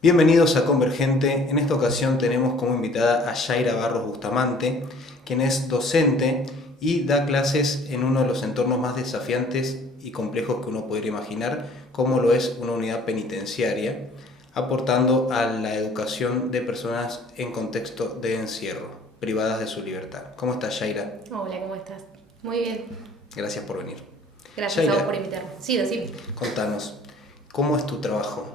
Bienvenidos a Convergente. En esta ocasión tenemos como invitada a Yaira Barros Bustamante, quien es docente y da clases en uno de los entornos más desafiantes y complejos que uno podría imaginar, como lo es una unidad penitenciaria, aportando a la educación de personas en contexto de encierro, privadas de su libertad. ¿Cómo estás, Yaira? Hola, ¿cómo estás? Muy bien. Gracias por venir. Gracias a vos por Yaira, invitarme. Sí, decime. contanos, ¿cómo es tu trabajo?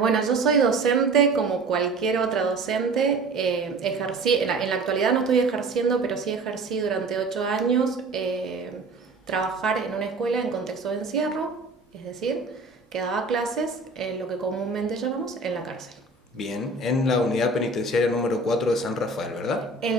Bueno, yo soy docente como cualquier otra docente. En la actualidad no estoy ejerciendo, pero sí ejercí durante 8 años trabajar en una escuela en contexto de encierro, es decir, que daba clases en lo que comúnmente llamamos en la cárcel. Bien, en la unidad penitenciaria número 4 de San Rafael, ¿verdad? En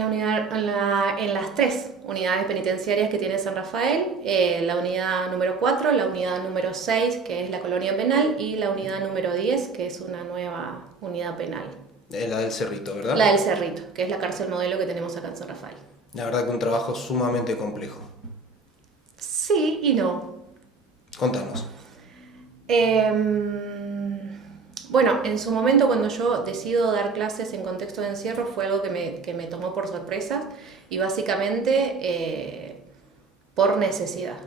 las tres unidades penitenciarias que tiene San Rafael, la unidad número 4, la unidad número 6, que es la colonia penal, y la unidad número 10, que es una nueva unidad penal. La del Cerrito, ¿verdad? La del Cerrito, que es la cárcel modelo que tenemos acá en San Rafael. La verdad que un trabajo sumamente complejo. Sí y no. Contanos. Bueno, en su momento cuando yo decido dar clases en contexto de encierro fue algo que me tomó por sorpresa y básicamente por necesidad.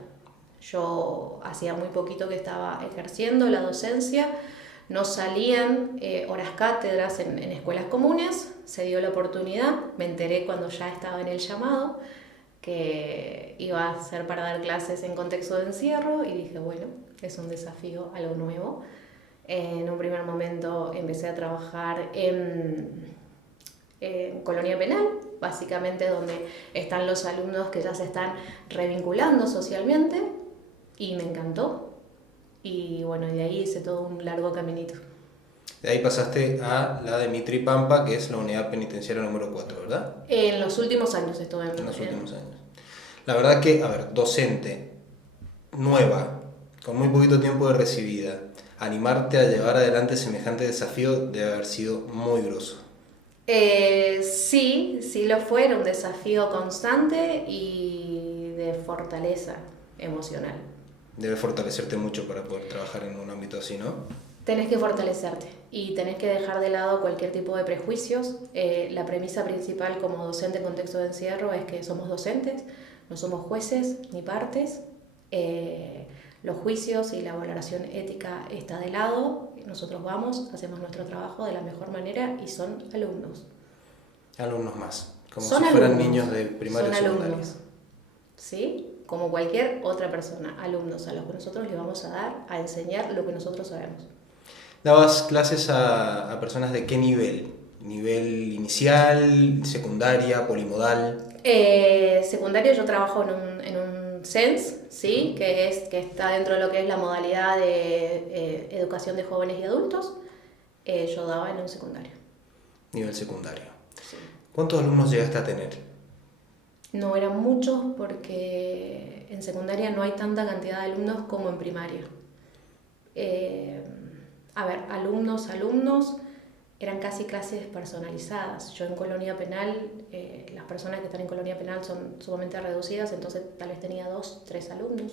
Yo hacía muy poquito que estaba ejerciendo la docencia, no salían horas cátedras en escuelas comunes, se dio la oportunidad, me enteré cuando ya estaba en el llamado que iba a ser para dar clases en contexto de encierro y dije, bueno, es un desafío, algo nuevo. En un primer momento empecé a trabajar en Colonia Penal, básicamente donde están los alumnos que ya se están revinculando socialmente y me encantó. Y bueno, de ahí hice todo un largo caminito. De ahí pasaste a la de Mitri Pampa, que es la unidad penitenciaria número 4, ¿verdad? En los últimos años estuve En los últimos años. La verdad que, a ver, docente, nueva, con muy poquito tiempo de recibida, animarte a llevar adelante semejante desafío debe haber sido muy groso. Sí lo fue, era un desafío constante y de fortaleza emocional. Debe fortalecerte mucho para poder trabajar en un ámbito así, ¿no? Tenés que fortalecerte y tenés que dejar de lado cualquier tipo de prejuicios. La premisa principal como docente en contexto de encierro es que somos docentes, no somos jueces ni partes. Los juicios y la valoración ética está de lado. Nosotros vamos, hacemos nuestro trabajo de la mejor manera y son alumnos. Alumnos más, como Son si fueran alumnos, niños de primaria o son secundaria. alumnos, ¿sí? Como cualquier otra persona, alumnos a los que nosotros les vamos a dar, a enseñar lo que nosotros sabemos. ¿Dabas clases a personas de qué nivel? ¿Nivel inicial, secundaria, polimodal? Secundario yo trabajo en un SENS, ¿sí? Que está dentro de lo que es la modalidad de educación de jóvenes y adultos. Yo daba en un secundario. Nivel secundario. Sí. ¿Cuántos alumnos llegaste a tener? No eran muchos porque en secundaria no hay tanta cantidad de alumnos como en primaria. Eh, alumnos, eran casi clases personalizadas. Yo en colonia penal, las personas que están en colonia penal son sumamente reducidas, entonces tal vez tenía 2, 3 alumnos.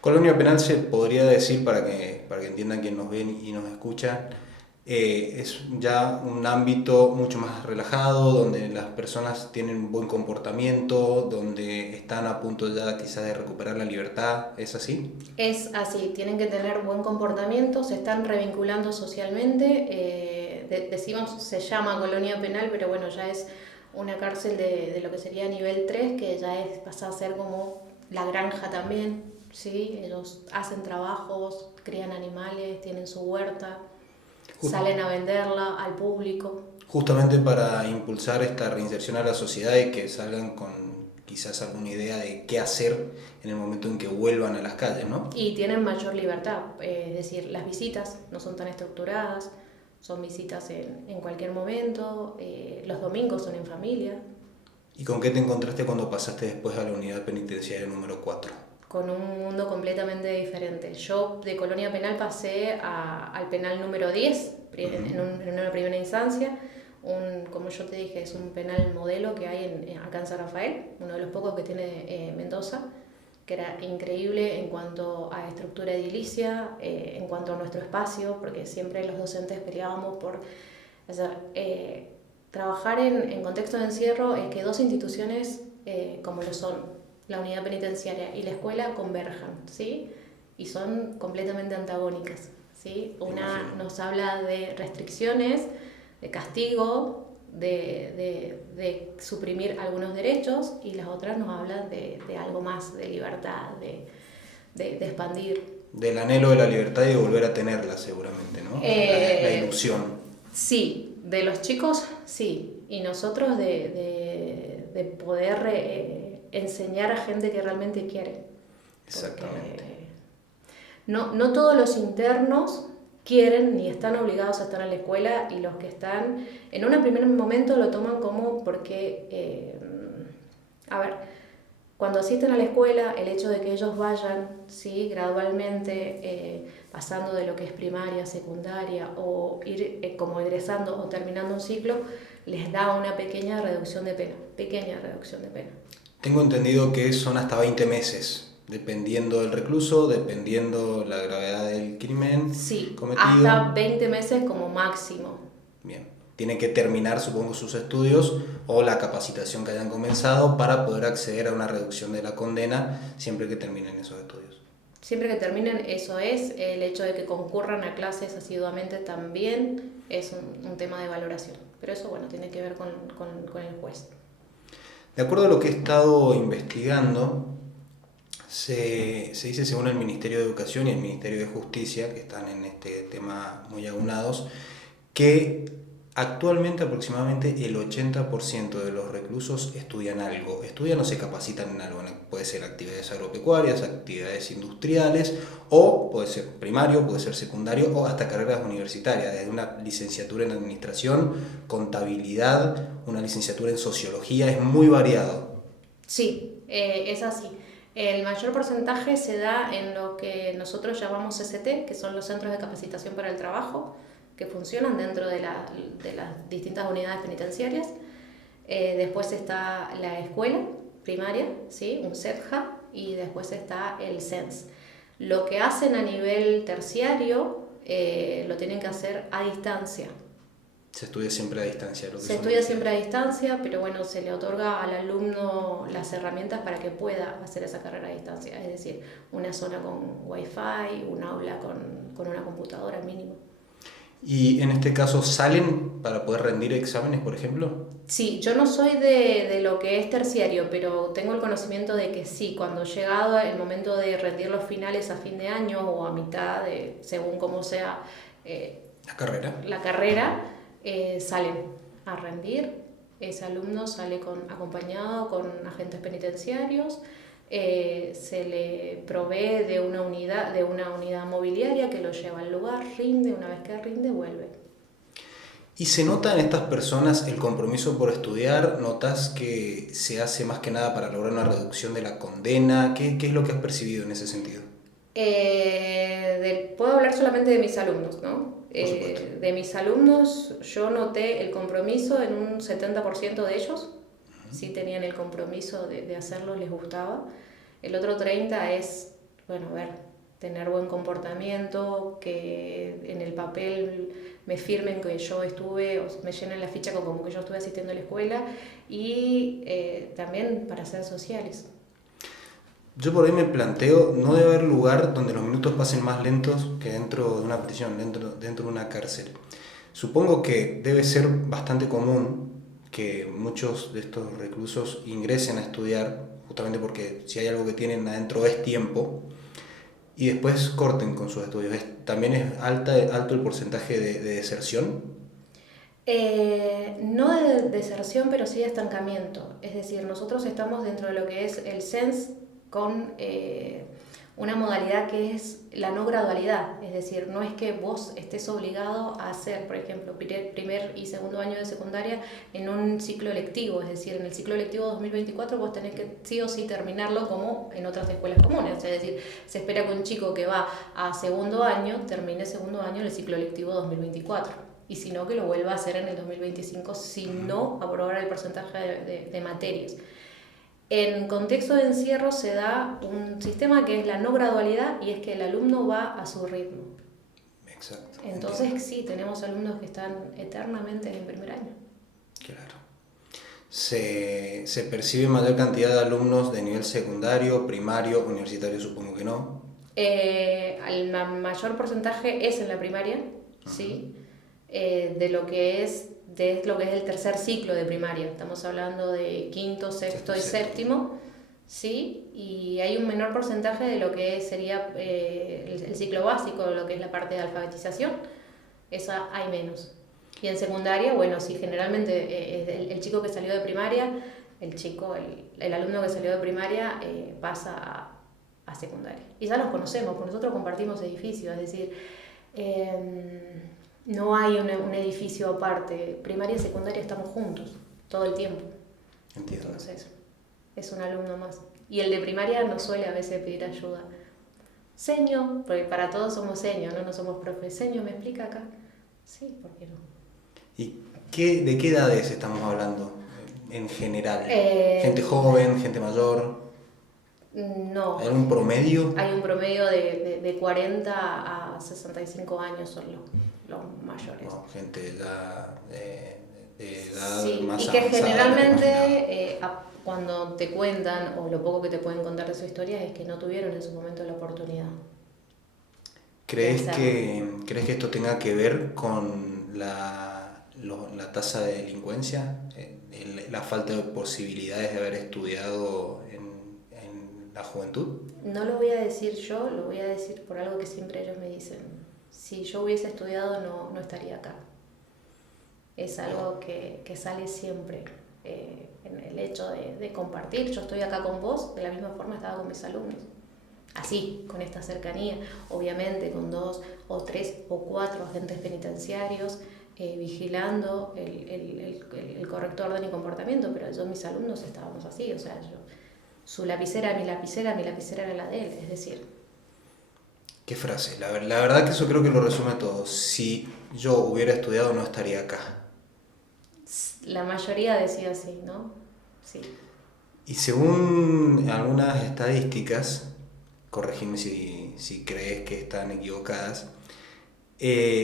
Colonia penal se podría decir, para que entiendan quien nos ve y nos escucha, es ya un ámbito mucho más relajado, donde las personas tienen un buen comportamiento, donde están a punto ya quizás de recuperar la libertad, ¿es así? Es así, tienen que tener buen comportamiento, se están revinculando socialmente. Decimos, se llama colonia penal, pero bueno, ya es una cárcel de lo que sería nivel 3 que ya pasa a ser como la granja también, ¿sí? Ellos hacen trabajos, crían animales, tienen su huerta, salen a venderla al público. Justamente para impulsar esta reinserción a la sociedad y que salgan con quizás alguna idea de qué hacer en el momento en que vuelvan a las calles, ¿no? Y tienen mayor libertad, es decir, las visitas no son tan estructuradas, son visitas en cualquier momento, los domingos son en familia. ¿Y con qué te encontraste cuando pasaste después a la unidad penitenciaria número 4? Con un mundo completamente diferente. Yo de colonia penal pasé al penal número 10 en una primera instancia. Como yo te dije, es un penal modelo que hay acá en San Rafael, uno de los pocos que tiene Mendoza, que era increíble en cuanto a estructura edilicia, en cuanto a nuestro espacio, porque siempre los docentes peleábamos por... O sea, trabajar en contexto de encierro es que dos instituciones como lo son la unidad penitenciaria y la escuela converjan, ¿sí? Y son completamente antagónicas, ¿sí? Una nos habla de restricciones, de castigo, de suprimir algunos derechos, y las otras nos hablan de algo más, de libertad, de expandir. Del anhelo de la libertad y de volver a tenerla seguramente, ¿no? La ilusión. Sí, de los chicos sí, y nosotros de poder enseñar a gente que realmente quiere. Exactamente. No todos los internos quieren ni están obligados a estar en la escuela, y los que están, en un primer momento lo toman como porque, cuando asisten a la escuela, el hecho de que ellos vayan, ¿sí? Gradualmente pasando de lo que es primaria, secundaria, o ir como egresando o terminando un ciclo, les da una pequeña reducción de pena. Tengo entendido que son hasta 20 meses. Dependiendo del recluso, dependiendo la gravedad del crimen cometido. Hasta 20 meses como máximo. Bien, tienen que terminar, supongo, sus estudios o la capacitación que hayan comenzado para poder acceder a una reducción de la condena siempre que terminen esos estudios. Siempre que terminen, eso es. El hecho de que concurran a clases asiduamente también es un tema de valoración. Pero eso, bueno, tiene que ver con el juez. De acuerdo a lo que he estado investigando, se dice, según el Ministerio de Educación y el Ministerio de Justicia, que están en este tema muy aunados, que actualmente aproximadamente el 80% de los reclusos estudian algo. Estudian o se capacitan en algo. Puede ser actividades agropecuarias, actividades industriales, o puede ser primario, puede ser secundario, o hasta carreras universitarias, desde una licenciatura en administración, contabilidad, una licenciatura en sociología. Es muy variado. Sí, es así. El mayor porcentaje se da en lo que nosotros llamamos CCT, que son los Centros de Capacitación para el Trabajo, que funcionan dentro de las distintas unidades penitenciarias. Después está la escuela primaria, ¿sí? Un CETJA, y después está el CENS. Lo que hacen a nivel terciario lo tienen que hacer a distancia. Se estudia siempre a distancia. Se estudia siempre a distancia, pero bueno, se le otorga al alumno las herramientas para que pueda hacer esa carrera a distancia. Es decir, una zona con wifi, un aula con una computadora mínimo. ¿Y en este caso salen para poder rendir exámenes, por ejemplo? Sí, yo no soy de lo que es terciario, pero tengo el conocimiento de que sí, cuando llegado el momento de rendir los finales a fin de año o a mitad, según como sea la carrera, salen a rendir. Ese alumno sale acompañado con agentes penitenciarios. Se le provee de una unidad mobiliaria que lo lleva al lugar, rinde, una vez que rinde, vuelve. ¿Y se nota en estas personas el compromiso por estudiar? ¿Notas que se hace más que nada para lograr una reducción de la condena? ¿Qué es lo que has percibido en ese sentido? Puedo hablar solamente de mis alumnos, ¿no? Por supuesto. De mis alumnos yo noté el compromiso en un 70% de ellos. Sí tenían el compromiso de hacerlo, les gustaba. El otro 30% es, tener buen comportamiento, que en el papel me firmen que yo estuve, o me llenen la ficha como que yo estuve asistiendo a la escuela, y también para ser sociales. Yo por ahí me planteo, no debe haber lugar donde los minutos pasen más lentos que dentro de una prisión, dentro de una cárcel. Supongo que debe ser bastante común que muchos de estos reclusos ingresen a estudiar, justamente porque si hay algo que tienen adentro es tiempo, y después corten con sus estudios. ¿También es alto el porcentaje de deserción? No de deserción, pero sí de estancamiento. Es decir, nosotros estamos dentro de lo que es el CENS con una modalidad que es la no gradualidad. Es decir, no es que vos estés obligado a hacer, por ejemplo, primer y segundo año de secundaria en un ciclo lectivo. Es decir, en el ciclo lectivo 2024 vos tenés que sí o sí terminarlo como en otras escuelas comunes. Es decir, se espera que un chico que va a segundo año termine segundo año en el ciclo lectivo 2024. Y si no, que lo vuelva a hacer en el 2025 si no aprobara el porcentaje de materias. En contexto de encierro se da un sistema que es la no gradualidad y es que el alumno va a su ritmo. Exacto. Entonces entiendo. sí, tenemos alumnos que están eternamente en primer año. Claro. Se percibe mayor cantidad de alumnos de nivel secundario, primario, universitario, supongo que no. El mayor porcentaje es en la primaria, ¿sí? De lo que es el tercer ciclo de primaria. Estamos hablando de quinto, sexto y séptimo, ¿sí? Y hay un menor porcentaje de lo que sería el ciclo básico, lo que es la parte de alfabetización. Esa hay menos. Y en secundaria, bueno, sí, generalmente el chico que salió de primaria, el alumno que salió de primaria pasa a secundaria. Y ya los conocemos, porque nosotros compartimos edificios, es decir, no hay un edificio aparte. Primaria y secundaria estamos juntos, todo el tiempo. Entiendo. Entonces, es un alumno más. Y el de primaria no suele a veces pedir ayuda. Seño, porque para todos somos seños, no somos profes. Seño, ¿me explica acá? Sí, ¿por qué no? ¿Y de qué edades estamos hablando en general? Eh, ¿Gente joven, gente mayor? No. ¿Hay un promedio? Hay un promedio de 40 a 65 años son los mayores. No, gente ya de edad Sí, más y que avanzada. generalmente cuando te cuentan, o lo poco que te pueden contar de su historia, es que no tuvieron en su momento la oportunidad. ¿Crees que esto tenga que ver con la tasa de delincuencia? La falta de posibilidades de haber estudiado en la juventud. No lo voy a decir yo, lo voy a decir por algo que siempre ellos me dicen. Si yo hubiese estudiado no estaría acá. Es algo que sale siempre en el hecho de compartir. Yo estoy acá con vos, de la misma forma estaba con mis alumnos. Así, con esta cercanía, obviamente con 2 o 3 o 4 agentes penitenciarios vigilando el correcto orden y comportamiento, pero yo mis alumnos estábamos así, o sea, su lapicera, mi lapicera era la de él, es decir. Qué frase, la verdad que eso creo que lo resume todo. Si yo hubiera estudiado no estaría acá. La mayoría decía así, ¿no? Sí. Y según algunas estadísticas, corregime si crees que están equivocadas,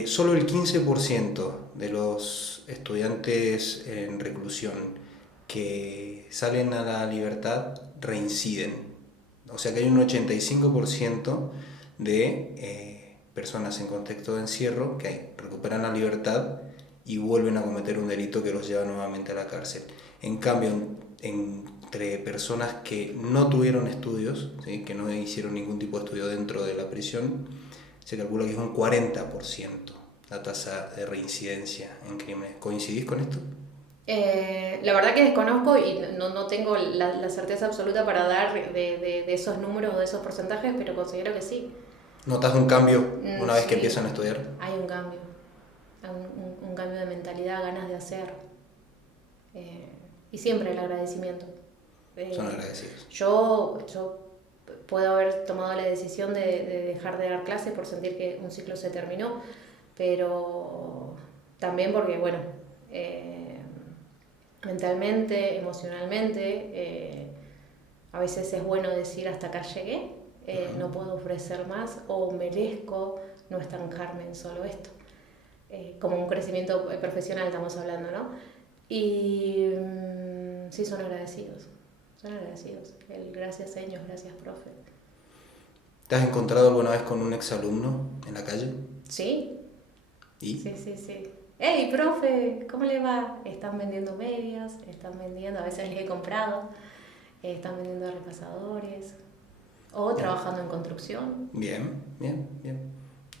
solo el 15% de los estudiantes en reclusión que salen a la libertad reinciden. O sea que hay un 85% de personas en contexto de encierro que recuperan la libertad y vuelven a cometer un delito que los lleva nuevamente a la cárcel. En cambio, entre personas que no tuvieron estudios, ¿sí?, que no hicieron ningún tipo de estudio dentro de la prisión, se calcula que es un 40% la tasa de reincidencia en crímenes. ¿Coincidís con esto? La verdad que desconozco y no tengo la certeza absoluta para dar de esos números o de esos porcentajes, pero considero que sí. ¿Notas un cambio una vez que Sí, empiezan a estudiar? hay un cambio, hay un cambio de mentalidad, ganas de hacer y siempre el agradecimiento. Son agradecidos. Yo puedo haber tomado la decisión de dejar de dar clases por sentir que un ciclo se terminó, pero también porque, bueno, mentalmente, emocionalmente, a veces es bueno decir hasta acá llegué, no puedo ofrecer más o merezco no estancarme en solo esto. Como un crecimiento profesional estamos hablando, ¿no? Y sí, son agradecidos. Son agradecidos. El gracias seños, gracias profe. ¿Te has encontrado alguna vez con un exalumno en la calle? ¿Sí? ¿Y? Sí. ¡Hey, profe! ¿Cómo le va? Están vendiendo medias, están vendiendo, a veces les he comprado, están vendiendo repasadores o trabajando en construcción. Bien.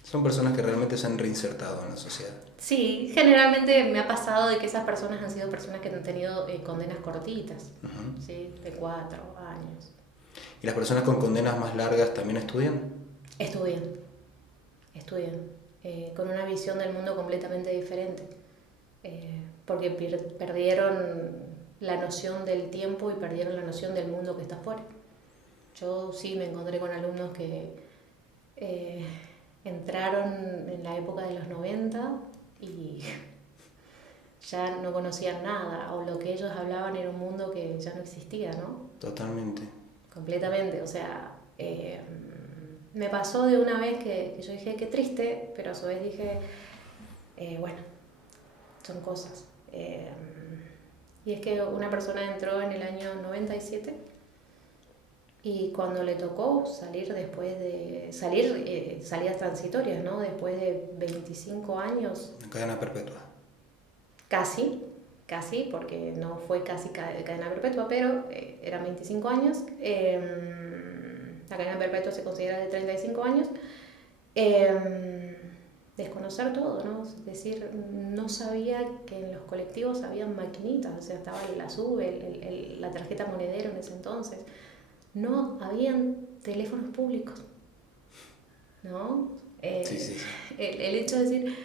Son personas que realmente se han reinsertado en la sociedad. Sí, generalmente me ha pasado de que esas personas han sido personas que han tenido condenas cortitas, ¿sí? De 4 años. ¿Y las personas con condenas más largas también estudian? Estudian, con una visión del mundo completamente diferente, porque perdieron la noción del tiempo y perdieron la noción del mundo que está afuera. Yo sí me encontré con alumnos que entraron en la época de los 90 y ya no conocían nada, o lo que ellos hablaban era un mundo que ya no existía, ¿no? Totalmente. Completamente, o sea, me pasó de una vez que yo dije, qué triste, pero a su vez dije, bueno, son cosas. Y es que una persona entró en el año 97 y cuando le tocó salir después de salidas transitorias, ¿no? Después de 25 años. Cadena perpetua. Casi, porque no fue casi cadena perpetua, pero eran 25 años. La cadena perpetua se considera de 35 años. Desconocer todo, ¿no? Es decir, no sabía que en los colectivos habían maquinitas, o sea, estaba la SUBE, la tarjeta monedero en ese entonces. No habían teléfonos públicos, ¿no? Sí. El hecho de decir,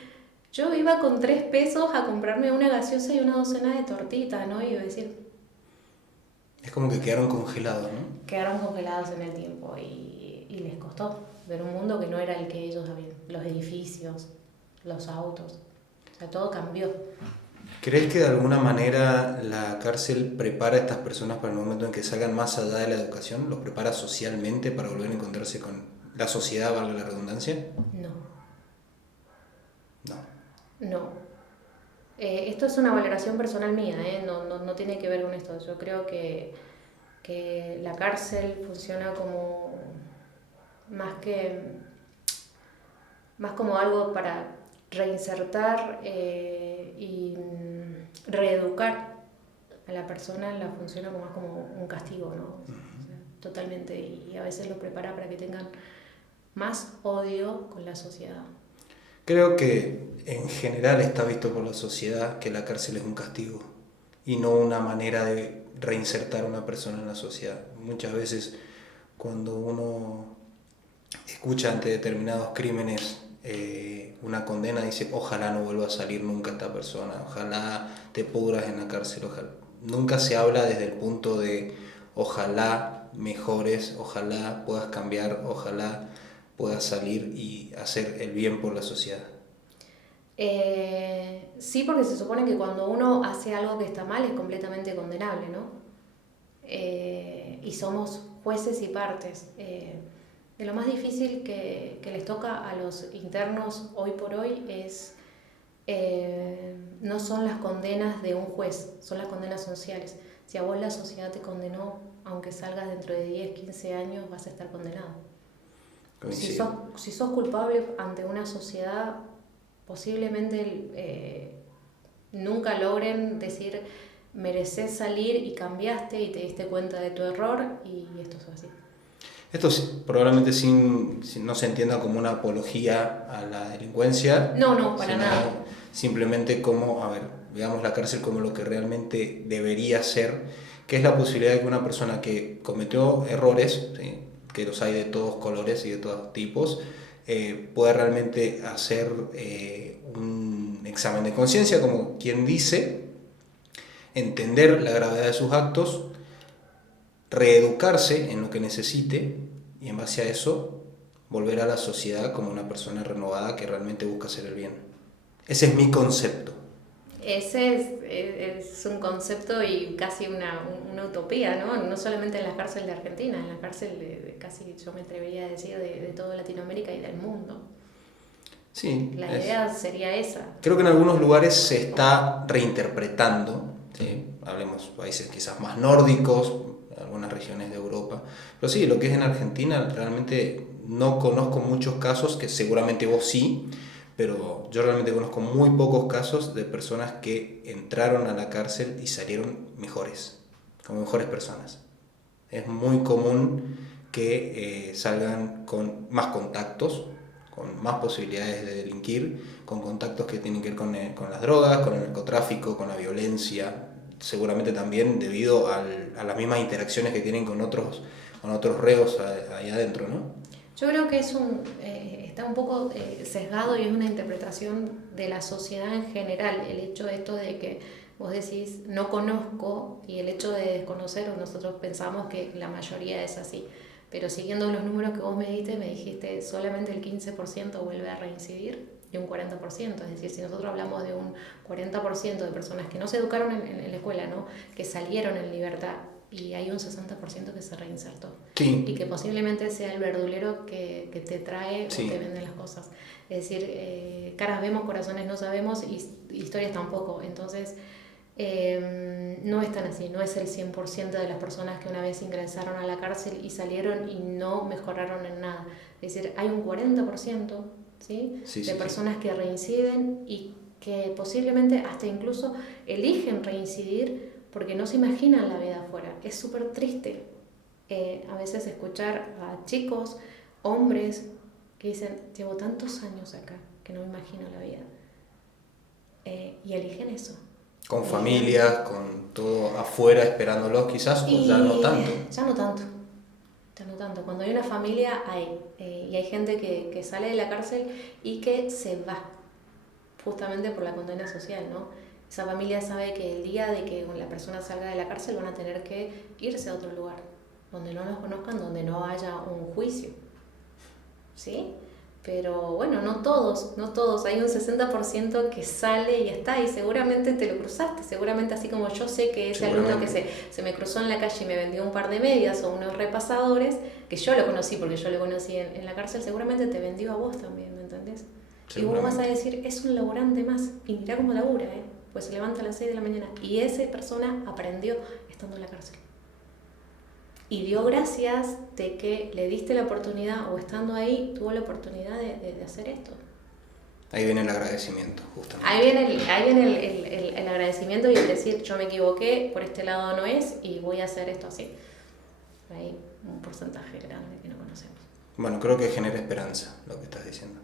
yo iba con 3 pesos a comprarme una gaseosa y una docena de tortitas, ¿no? Y iba a decir... Es como que quedaron congelados, ¿no? Quedaron congelados en el tiempo y les costó ver un mundo que no era el que ellos habían. Los edificios, los autos, o sea, todo cambió. ¿Crees que de alguna manera la cárcel prepara a estas personas para el momento en que salgan más allá de la educación? ¿Los prepara socialmente para volver a encontrarse con la sociedad, valga la redundancia? No. Esto es una valoración personal mía, no tiene que ver con esto. Yo creo que la cárcel funciona como más como algo para reinsertar y reeducar a la persona, la funciona más como un castigo, ¿no? O sea, totalmente, y a veces lo prepara para que tengan más odio con la sociedad. Creo que en general está visto por la sociedad que la cárcel es un castigo y no una manera de reinsertar a una persona en la sociedad. Muchas veces cuando uno escucha ante determinados crímenes una condena, dice ojalá no vuelva a salir nunca esta persona, ojalá te pudras en la cárcel, ojalá. Nunca se habla desde el punto de ojalá mejores, ojalá puedas cambiar, ojalá puedas salir y hacer el bien por la sociedad. Sí, porque se supone que cuando uno hace algo que está mal es completamente condenable, ¿no? Y somos jueces y partes. De lo más difícil que les toca a los internos hoy por hoy es no son las condenas de un juez, son las condenas sociales. Si a vos la sociedad te condenó, aunque salgas dentro de 10, 15 años, vas a estar condenado. Si sos culpable ante una sociedad, posiblemente nunca logren decir mereces salir y cambiaste y te diste cuenta de tu error y esto es así. Esto probablemente no se entienda como una apología a la delincuencia. No, para nada. Simplemente como, veamos la cárcel como lo que realmente debería ser, que es la posibilidad de que una persona que cometió errores, ¿sí?, que los hay de todos colores y de todos tipos, pueda realmente hacer un examen de conciencia, como quien dice, entender la gravedad de sus actos, reeducarse en lo que necesite y en base a eso volver a la sociedad como una persona renovada que realmente busca hacer el bien. Ese es mi concepto. Ese es un concepto y casi una utopía, ¿no? No solamente en la cárcel de Argentina, en la cárcel de casi, yo me atrevería a decir, de toda Latinoamérica y del mundo. Sí. La idea sería esa. Creo que en algunos lugares se está reinterpretando, ¿sí? Hablemos países quizás más nórdicos, algunas regiones de Europa, pero sí, lo que es en Argentina realmente no conozco muchos casos, que seguramente vos sí, pero yo realmente conozco muy pocos casos de personas que entraron a la cárcel y salieron mejores, como mejores personas. Es muy común que salgan con más contactos, con más posibilidades de delinquir, con contactos que tienen que ver con las drogas, con el narcotráfico, con la violencia, seguramente también debido a las mismas interacciones que tienen con otros reos ahí adentro, ¿no? Yo creo que está un poco sesgado y es una interpretación de la sociedad en general, el hecho de esto de que vos decís no conozco y el hecho de desconocer, nosotros pensamos que la mayoría es así, pero siguiendo los números que vos me dijiste solamente el 15% vuelve a reincidir. de un 40%. Es decir, si nosotros hablamos de un 40% de personas que no se educaron en la escuela, ¿no? Que salieron en libertad, y hay un 60% que se reinsertó. Sí. Y que posiblemente sea el verdulero que te trae Sí. o te vende las cosas. Es decir, caras vemos, corazones no sabemos, y historias tampoco. Entonces, no es tan así, no es el 100% de las personas que una vez ingresaron a la cárcel y salieron y no mejoraron en nada. Es decir, hay un 40%, ¿sí? de personas que reinciden y que posiblemente hasta incluso eligen reincidir porque no se imaginan la vida afuera. Es súper triste a veces escuchar a chicos, hombres, que dicen, llevo tantos años acá que no me imagino la vida. Y eligen eso. Con familias, con todo afuera esperándolos quizás, o ya no tanto. Ya no tanto. Ya no tanto. Cuando hay una familia hay. Y hay gente que sale de la cárcel y que se va. Justamente por la condena social, ¿no? Esa familia sabe que el día de que la persona salga de la cárcel van a tener que irse a otro lugar. Donde no los conozcan, donde no haya un juicio. ¿Sí? Pero bueno, no todos, hay un 60% que sale y está, y seguramente te lo cruzaste, seguramente así como yo sé que ese alumno que se me cruzó en la calle y me vendió un par de medias o unos repasadores, que yo lo conocí porque yo lo conocí en la cárcel, seguramente te vendió a vos también, ¿me entendés? Y vos vas a decir, es un laburante más, y mirá cómo labura, pues se levanta a las 6 de la mañana, y esa persona aprendió estando en la cárcel. Y dio gracias de que le diste la oportunidad, o estando ahí, tuvo la oportunidad de hacer esto. Ahí viene el agradecimiento, justamente. Ahí viene el agradecimiento y el decir, yo me equivoqué, por este lado no es, y voy a hacer esto así. Hay un porcentaje grande que no conocemos. Bueno, creo que genera esperanza lo que estás diciendo.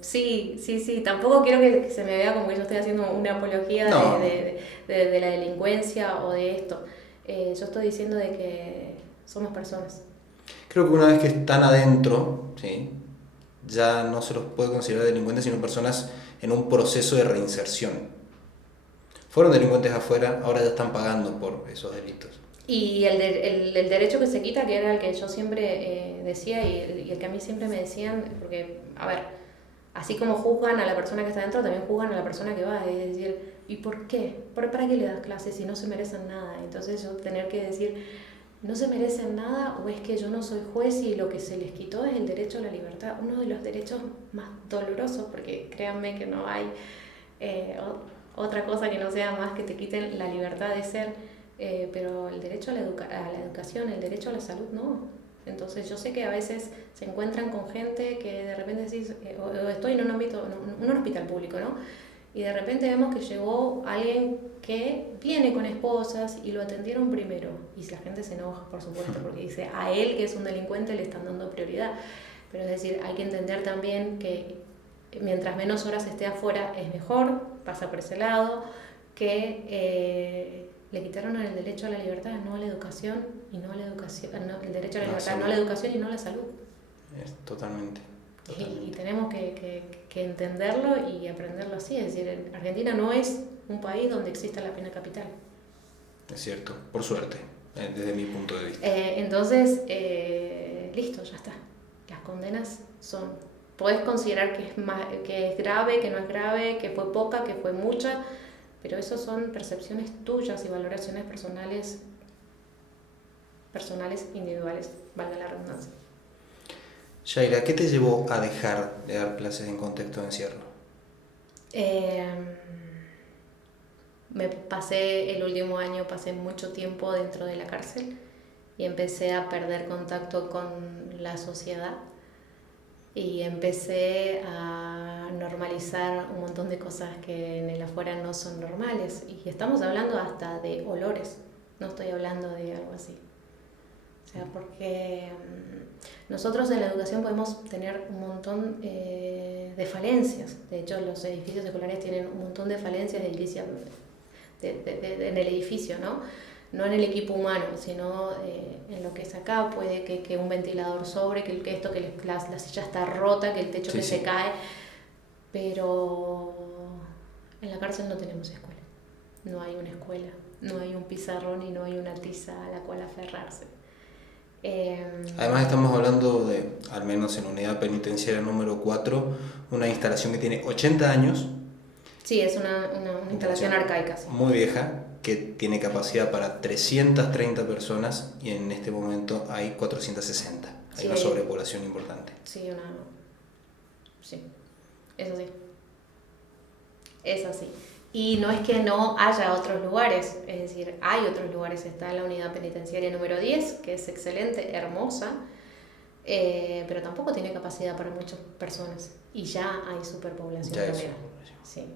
Sí. Tampoco quiero que se me vea como que yo estoy haciendo una apología de la delincuencia o de esto. Yo estoy diciendo de que somos personas. Creo que una vez que están adentro, ¿sí? Ya no se los puede considerar delincuentes, sino personas en un proceso de reinserción. Fueron delincuentes afuera, ahora ya están pagando por esos delitos. Y el derecho que se quita, que era el que yo siempre decía y el que a mí siempre me decían, porque, a ver, así como juzgan a la persona que está dentro, también juzgan a la persona que va, es decir, ¿y por qué? ¿Para qué le das clases si no se merecen nada? Entonces yo tener que decir, ¿no se merecen nada o es que yo no soy juez y lo que se les quitó es el derecho a la libertad? Uno de los derechos más dolorosos, porque créanme que no hay otra cosa que no sea más que te quiten la libertad de ser, pero el derecho a la educación, el derecho a la salud, no. Entonces yo sé que a veces se encuentran con gente que de repente decís, o estoy en un ámbito, un hospital público, ¿no? Y de repente vemos que llegó alguien que viene con esposas y lo atendieron primero. Y la gente se enoja, por supuesto, porque dice, a él que es un delincuente le están dando prioridad. Pero es decir, hay que entender también que mientras menos horas esté afuera es mejor, pasa por ese lado, que le quitaron el derecho a la libertad, no a la educación, y no a la educación, no, el derecho a la libertad, no a la educación y no a la salud. Totalmente. Y tenemos que entenderlo y aprenderlo así. Es decir, Argentina no es un país donde exista la pena capital. Es cierto, por suerte, desde mi punto de vista. Entonces, listo, ya está. Las condenas son... Podés considerar que es grave, que no es grave, que fue poca, que fue mucha, pero eso son percepciones tuyas y valoraciones personales individuales, valga la redundancia. Yaira, ¿qué te llevó a dejar de dar clases en contexto de encierro? El último año pasé mucho tiempo dentro de la cárcel y empecé a perder contacto con la sociedad y empecé a normalizar un montón de cosas que en el afuera no son normales. Y estamos hablando hasta de olores, no estoy hablando de algo así. O sea, porque nosotros en la educación podemos tener un montón de falencias. De hecho, los edificios escolares tienen un montón de falencias en el edificio, ¿no? No en el equipo humano, sino en lo que es acá. Puede que un ventilador sobre, que la silla está rota, que el techo se cae. Pero en la cárcel no tenemos escuela. No hay una escuela, no hay un pizarrón y no hay una tiza a la cual aferrarse. Además estamos hablando de, al menos en unidad penitenciaria número 4, una instalación que tiene 80 años. Sí, es una instalación arcaica, sí. Muy vieja, que tiene capacidad para 330 personas y en este momento hay 460. Hay Sí, una sobrepoblación importante. Sí, sí, eso sí. Es así. Y no es que no haya otros lugares, es decir, hay otros lugares. Está la unidad penitenciaria número 10, que es excelente, hermosa, pero tampoco tiene capacidad para muchas personas. Y ya hay superpoblación Ya también. Sí.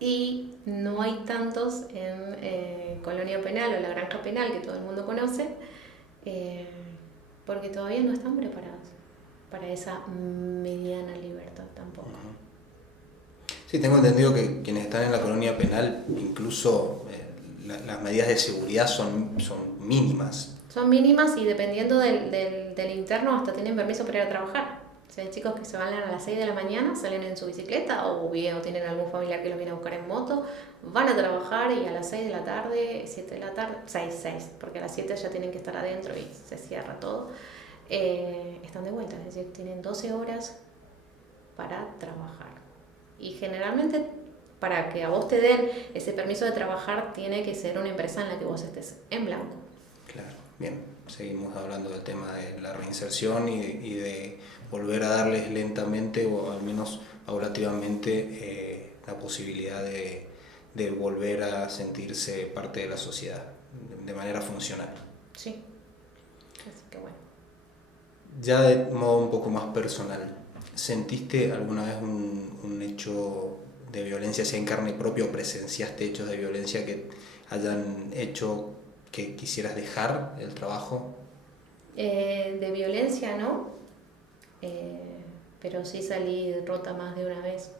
Y no hay tantos en Colonia Penal o la Granja Penal, que todo el mundo conoce, porque todavía no están preparados para esa mediana libertad tampoco. Sí, tengo entendido que quienes están en la colonia penal, incluso las medidas de seguridad son mínimas. Son mínimas y dependiendo del interno hasta tienen permiso para ir a trabajar. O sea, hay chicos que se van a las 6 de la mañana, salen en su bicicleta o bien o tienen algún familiar que los viene a buscar en moto, van a trabajar y a las 6 de la tarde, 7 de la tarde, 6, porque a las 7 ya tienen que estar adentro y se cierra todo, están de vuelta, es decir, tienen 12 horas para trabajar. Y generalmente para que a vos te den ese permiso de trabajar tiene que ser una empresa en la que vos estés en blanco. Claro, bien, seguimos hablando del tema de la reinserción y de volver a darles lentamente o al menos paulativamente la posibilidad de volver a sentirse parte de la sociedad de manera funcional. Sí, así que bueno. Ya de modo un poco más personal, ¿sentiste alguna vez un hecho de violencia, sea en carne propia o presenciaste hechos de violencia que hayan hecho que quisieras dejar el trabajo? De violencia no, pero sí salí rota más de una vez.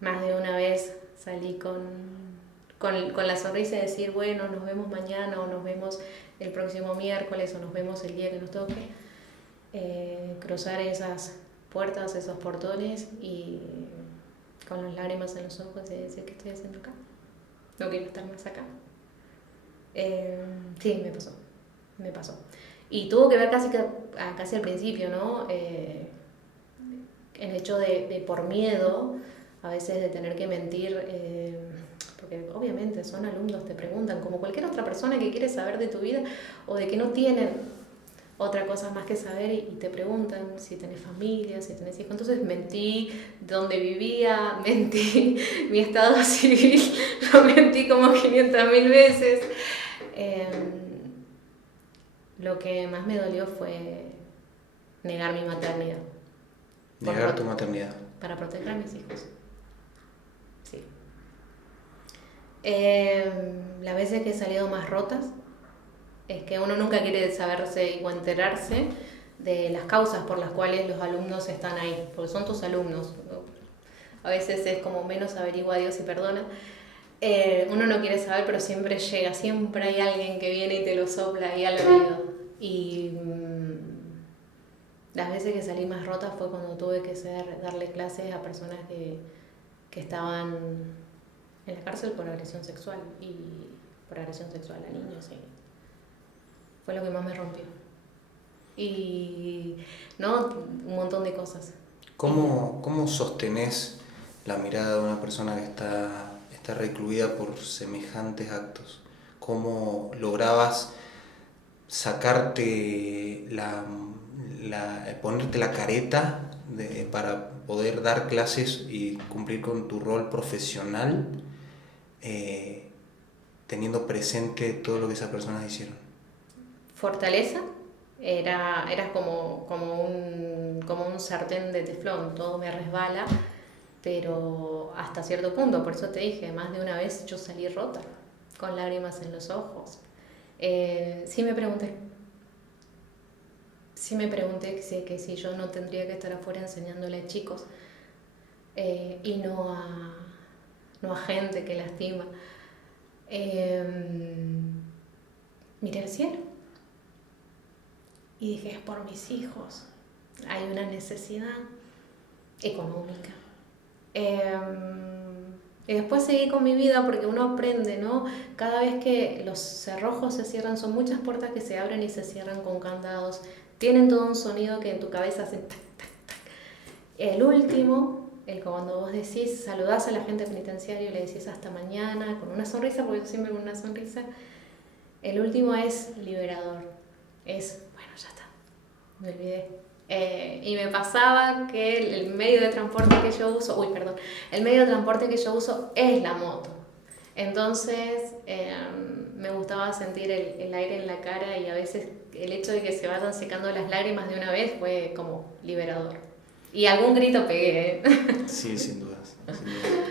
Más de una vez salí con la sonrisa de decir, bueno, nos vemos mañana o nos vemos el próximo miércoles o nos vemos el día que nos toque. Cruzar esas puertas, esos portones y con las lágrimas en los ojos de decir, ¿qué estoy haciendo acá? No quiero estar más acá. Sí, me pasó. Y tuvo que ver casi al principio, ¿no? El hecho de por miedo, a veces de tener que mentir, porque obviamente son alumnos, te preguntan, como cualquier otra persona que quiere saber de tu vida o de que no tienen otra cosa más que saber y te preguntan si tenés familia, si tenés hijos. Entonces mentí dónde vivía, mentí mi estado civil, lo mentí como 500.000 veces. Lo que más me dolió fue negar mi maternidad. Negar tu maternidad. Para proteger a mis hijos. Sí. Las veces que he salido más rotas es que uno nunca quiere saberse o enterarse de las causas por las cuales los alumnos están ahí, porque son tus alumnos, ¿no? A veces es como menos averigua Dios y perdona. Uno no quiere saber, pero siempre llega, siempre hay alguien que viene y te lo sopla ahí al oído. Y las veces que salí más rota fue cuando tuve que darle clases a personas que estaban en la cárcel por agresión sexual y por agresión sexual a niños. Y fue lo que más me rompió. Y no, un montón de cosas. ¿Cómo sostenés la mirada de una persona que está recluida por semejantes actos? ¿Cómo lograbas sacarte ponerte la careta para poder dar clases y cumplir con tu rol profesional, teniendo presente todo lo que esas personas hicieron? Fortaleza, era como un sartén de teflón, todo me resbala, pero hasta cierto punto, por eso te dije, más de una vez yo salí rota, con lágrimas en los ojos. Sí me pregunté que si yo no tendría que estar afuera enseñándole a chicos y no a gente que lastima. Miré al cielo y dije, es por mis hijos. Hay una necesidad económica. Y después seguí con mi vida porque uno aprende, ¿no? Cada vez que los cerrojos se cierran, son muchas puertas que se abren y se cierran con candados. Tienen todo un sonido que en tu cabeza hace tac, tac, tac. El último, el cuando vos decís, saludás a la gente penitenciaria y le decís hasta mañana, con una sonrisa, porque yo siempre con una sonrisa. El último es liberador. Es, bueno, ya está, me olvidé. Y me pasaba que el medio de transporte que yo uso, el medio de transporte que yo uso es la moto. Entonces me gustaba sentir el aire en la cara y a veces el hecho de que se vayan secando las lágrimas de una vez fue como liberador. Y algún grito pegué, ¿eh? Sí, sin dudas,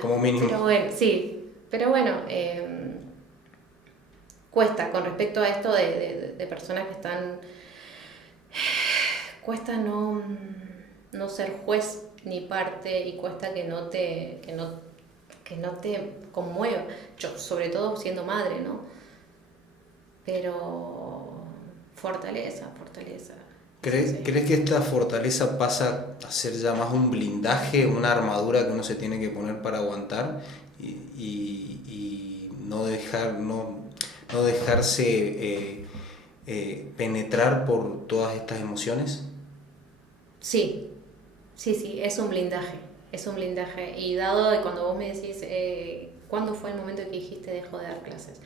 como mínimo. Pero bueno, sí, pero bueno, cuesta con respecto a esto de personas que están... Cuesta no ser juez ni parte y cuesta que no te conmueva. Yo, sobre todo siendo madre, ¿no? Pero fortaleza. ¿Crees que esta fortaleza pasa a ser ya más un blindaje, una armadura que uno se tiene que poner para aguantar y no dejarse penetrar por todas estas emociones? Sí, es un blindaje. Y dado cuando vos me decís, ¿cuándo fue el momento en que dijiste dejo de dar clases?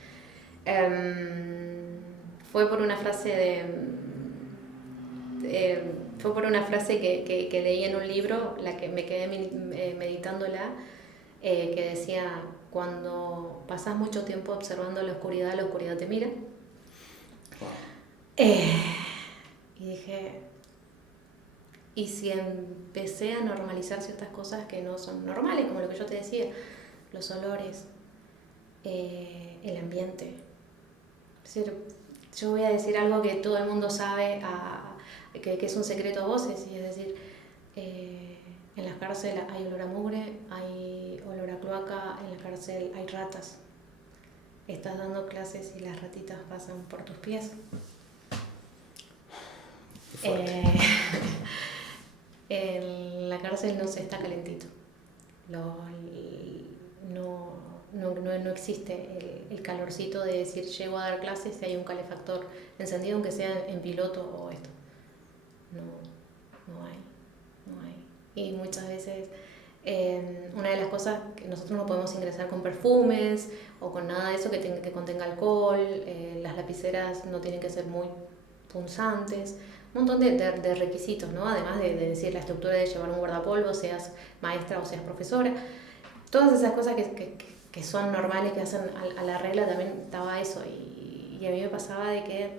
Fue por una frase que leí en un libro, la que me quedé meditándola, que decía, cuando pasas mucho tiempo observando la oscuridad te mira. Wow. Y dije, y si empecé a normalizar ciertas cosas que no son normales, como lo que yo te decía, los olores, el ambiente. Es decir, yo voy a decir algo que todo el mundo sabe, que es un secreto a voces, y es decir, en las cárceles hay olor a mugre, hay olor a cloaca, en la cárcel hay ratas. Estás dando clases y las ratitas pasan por tus pies. En la cárcel no se está calentito. No existe el calorcito de decir llego a dar clases si hay un calefactor encendido, aunque sea en piloto o esto. No hay. Y muchas veces una de las cosas que nosotros no podemos ingresar con perfumes o con nada de eso que contenga alcohol, las lapiceras no tienen que ser muy punzantes, un montón de requisitos, ¿no? Además de decir la estructura de llevar un guardapolvo, seas maestra o seas profesora, todas esas cosas que son normales, que hacen a la regla, también estaba eso, y a mí me pasaba de que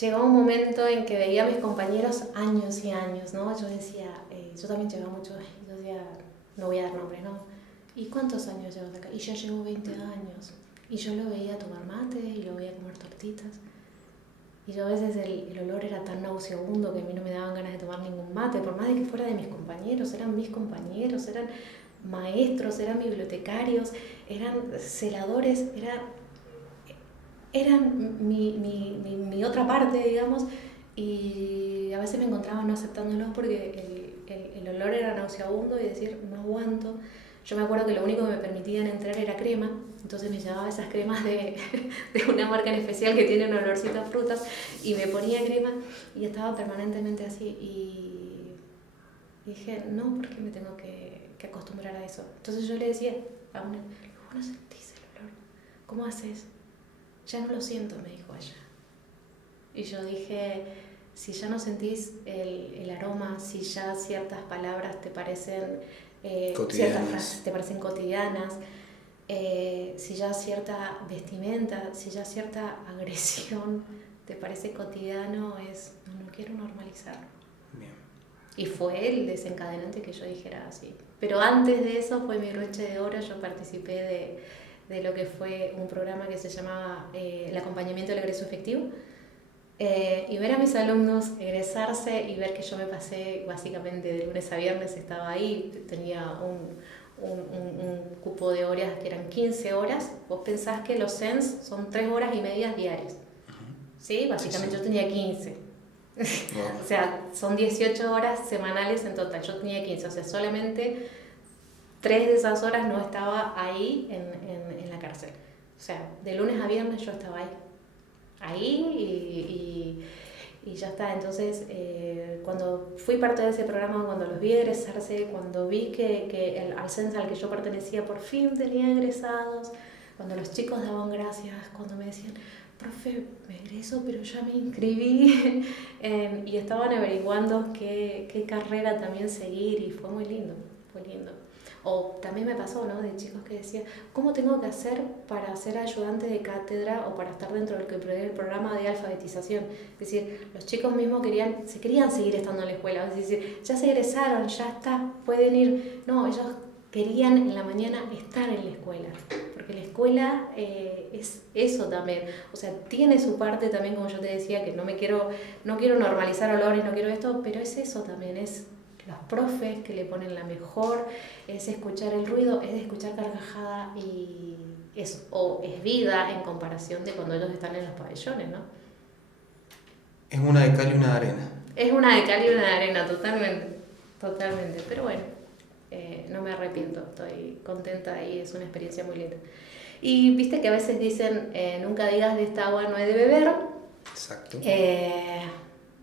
llegaba un momento en que veía a mis compañeros años y años, ¿no? Yo decía, yo también llevaba mucho, yo decía, no voy a dar nombres, ¿no? ¿Y cuántos años llevas acá? Y yo llevo 20 años, y yo lo veía tomar mate, y lo veía comer tortitas. Y yo a veces el olor era tan nauseabundo que a mí no me daban ganas de tomar ningún mate, por más de que fuera de mis compañeros, eran maestros, eran bibliotecarios, eran celadores, eran mi otra parte, digamos, y a veces me encontraba no aceptándolos porque el olor era nauseabundo y decir, no aguanto. Yo me acuerdo que lo único que me permitían entrar era crema, entonces me llevaba esas cremas de una marca en especial que tiene un olorcito a frutas y me ponía crema y estaba permanentemente así y dije, no, ¿por qué me tengo que acostumbrar a eso? Entonces yo le decía a una, ¿vos no sentís el olor? ¿Cómo haces? Ya no lo siento, me dijo ella. Y yo dije, si ya no sentís el aroma, si ya ciertas palabras te parecen... ciertas frases te parecen cotidianas, si ya cierta vestimenta, si ya cierta agresión te parece cotidiano, no quiero normalizarlo. Bien. Y fue el desencadenante que yo dijera así. Pero antes de eso fue mi broche de oro, yo participé de lo que fue un programa que se llamaba el acompañamiento del egreso efectivo. Y ver a mis alumnos egresarse y ver que yo me pasé básicamente de lunes a viernes, estaba ahí, tenía un cupo de horas que eran 15 horas. Vos pensás que los CENS son 3 horas y media diarias. ¿Sí? Básicamente sí. Yo tenía 15. Wow. O sea, son 18 horas semanales en total, yo tenía 15, o sea, solamente 3 de esas horas no estaba ahí en la cárcel. O sea, de lunes a viernes yo estaba ahí y ya está. Entonces, cuando fui parte de ese programa, cuando los vi egresarse, cuando vi que al CENSA al que yo pertenecía por fin tenía egresados, cuando los chicos daban gracias, cuando me decían, profe, me egreso, pero ya me inscribí, y estaban averiguando qué carrera también seguir, y fue muy lindo, fue lindo. O también me pasó, ¿no?, de chicos que decían, ¿cómo tengo que hacer para ser ayudante de cátedra o para estar dentro del programa de alfabetización? Es decir, los chicos mismos se querían seguir estando en la escuela, es decir, ya se egresaron, ya está, pueden ir. No, ellos querían en la mañana estar en la escuela, porque la escuela es eso también, o sea, tiene su parte también, como yo te decía, que no quiero normalizar olores, no quiero esto, pero es eso también, es los profes que le ponen la mejor, es escuchar el ruido, es escuchar carcajada y es vida en comparación de cuando ellos están en los pabellones, ¿no? Es una de cal y una de arena. Es una de cal y una de arena, totalmente, totalmente, pero bueno, no me arrepiento, estoy contenta y es una experiencia muy linda. Y viste que a veces dicen, nunca digas de esta agua no he de beber. Exacto.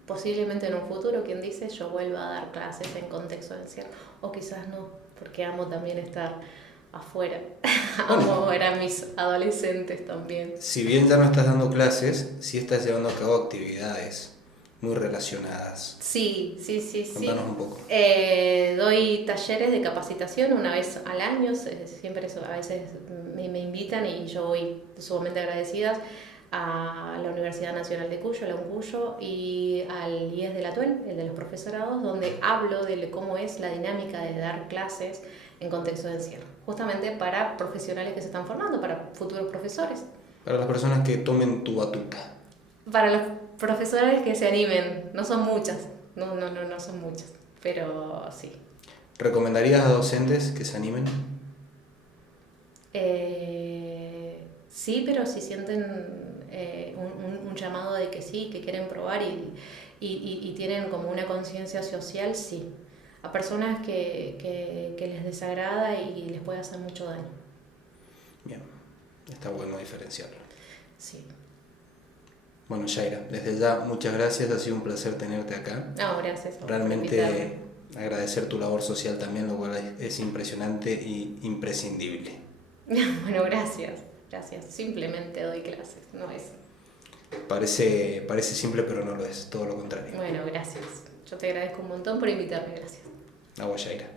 Posiblemente en un futuro, quien dice, yo vuelva a dar clases en contexto de encierro, o quizás no, porque amo también estar afuera, amo ver a mis adolescentes también. Si bien ya no estás dando clases, sí estás llevando a cabo actividades muy relacionadas. Sí. Contanos un poco. Doy talleres de capacitación una vez al año, siempre eso, a veces me invitan y yo voy sumamente agradecida a la Universidad Nacional de Cuyo, la UNCuyo, y al IES de la Tuel, el de los profesorados, donde hablo de cómo es la dinámica de dar clases en contexto de encierro, justamente para profesionales que se están formando, para futuros profesores. Para las personas que tomen tu batuta. Para los profesores que se animen, no son muchas, no son muchas, pero sí. ¿Recomendarías a docentes que se animen? Sí, pero si sienten un llamado de que sí, que quieren probar y tienen como una conciencia social, sí. A personas que les desagrada y les puede hacer mucho daño. Bien, está bueno diferenciarlo. Sí. Bueno, Yaira, desde ya muchas gracias, ha sido un placer tenerte acá. No, gracias. Realmente agradecer tu labor social también, lo cual es impresionante y imprescindible. Bueno, gracias. Simplemente doy clases, no es. Parece simple, pero no lo es, todo lo contrario. Bueno, gracias. Yo te agradezco un montón por invitarme, gracias. Agua, Yaira.